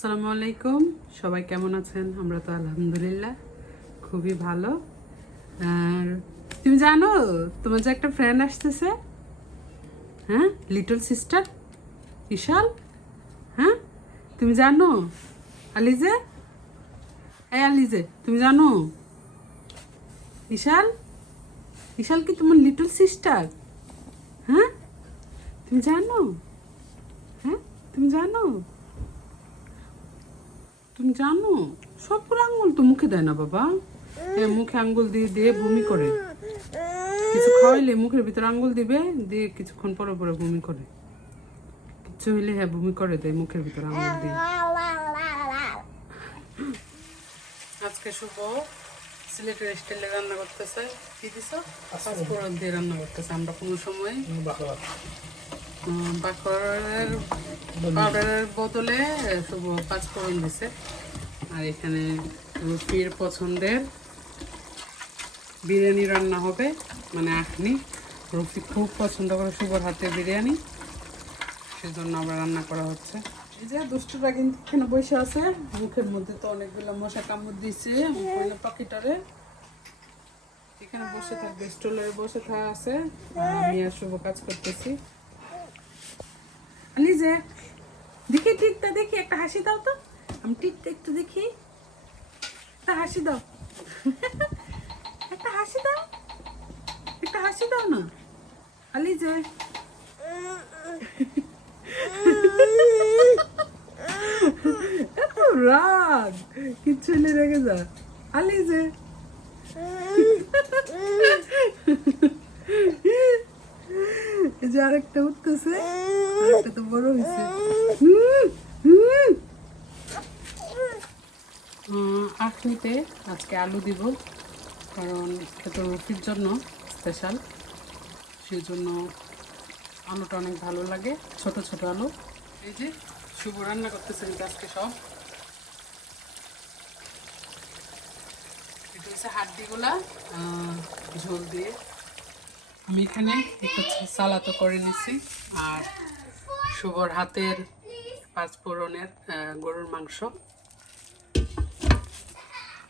আসসালামু আলাইকুম। সবাই কেমন আছেন? আমরা তো আলহামদুলিল্লাহ খুবই ভালো। আর তুমি জানো, তোমার যে একটা ফ্রেন্ড আসতেছে? হ্যাঁ? Little sister Bishal? হ্যাঁ? তুমি জানো? আলিজে? এই আলিজে, তুমি জানো? বিশাল? বিশাল কি তোমার লিটল সিস্টার হ্যাঁ? তুমি জানো? হ্যাঁ? তুমি জানো? তুমি জানো সব সবগুলো আঙ্গুল তো মুখে দেয় না বাবা। হ্যাঁ মুখে আঙ্গুল দিয়ে দিয়ে বমি করে। কিছু খাওয়াইলে মুখের ভিতরে আঙ্গুল দিবে দিয়ে কিছুক্ষণ পরে পরে বমি করে। কিচ্ছু হইলে হ্যাঁ বমি করে দেয় মুখের ভিতরে আঙ্গুল দিয়ে। আজকে শুভ। সিলেটের স্টাইলে রান্না করতেছে। কি দিছ? পাঁচফোড়ন দিয়ে রান্না করতেছে। আমরা কোনো সময় বাকরের পাউডারের বদলে শুভ পাঁচফোড়ন দিছে। আর এখানে রুফির পছন্দের বিরিয়ানি রান্না হবে মানে আখনি। রুফি খুব পছন্দ করে শুভর হাতে বিরিয়ানি। সেজন্য আবার রান্না করা হচ্ছে। এই যে দুষ্টুরা কিন্তু এখানে বসে আছে। মুখের মধ্যে তো অনেকগুলো মশা কামড় দিছে পকেটারে এখানে বসে থাকবে স্টলের বসে থাকা আছে। আমি আর শুভ কাজ করতেছি। নিজে দেখি টিকটা দেখি একটা হাসি দাও তো। আমি টিকটা একটু দেখি। একটা হাসি দাও। একটা হাসি দাও। একটা হাসি দাও না। আলি যে। রাগ। কিচ্ছু হলে রেগে যা। আলি যে আরেকটা উঠতেছে, আরেকটা তো বড় হয়েছে আখনিতে আজকে আলু দিব, কারণ এটা রুটির জন্য স্পেশাল সেই জন্য আলুটা অনেক ভালো লাগে, ছোট ছোট আলু। এই যে শুভ রান্না করতেছে কিন্তু আজকে সব। এটা হচ্ছে হাড্ডিগুলা ঝোল দিয়ে। আমি এখানে একটু সালাতো করে নিছি। আর শুভর হাতের পাঁচ ফোড়নের গরুর মাংস।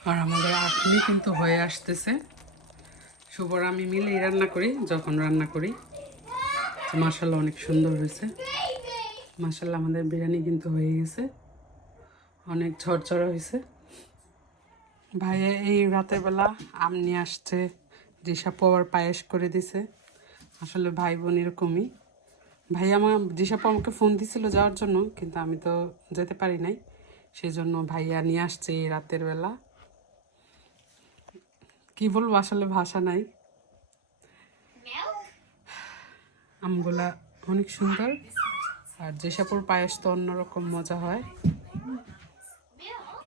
আর আমাদের আপনি কিন্তু হয়ে আসতেছে। শুভর, আমি মিলেই রান্না করি, যখন রান্না করি। মাসাল্লাহ অনেক সুন্দর হয়েছে। মাসাল্লাহ আমাদের বিরিয়ানি কিন্তু হয়ে গেছে। অনেক ঝরঝরা হয়েছে। ভাইয়া, এই রাতের বেলা আম নিয়ে আসছে। দিশা পাওয়ার পায়েস করে দিছে, আসলে ভাই বোন এরকমই। ভাই আমার দিশাপু আমাকে ফোন দিছিল যাওয়ার জন্য, কিন্তু আমি তো যেতে পারি নাই সেই জন্য ভাইয়া নিয়ে আসছে এই রাতের বেলা। কি বলব, আসলে ভাষা নাই। আমগুলা অনেক সুন্দর, আর যেসাপুর পায়েস তো অন্যরকম মজা হয়।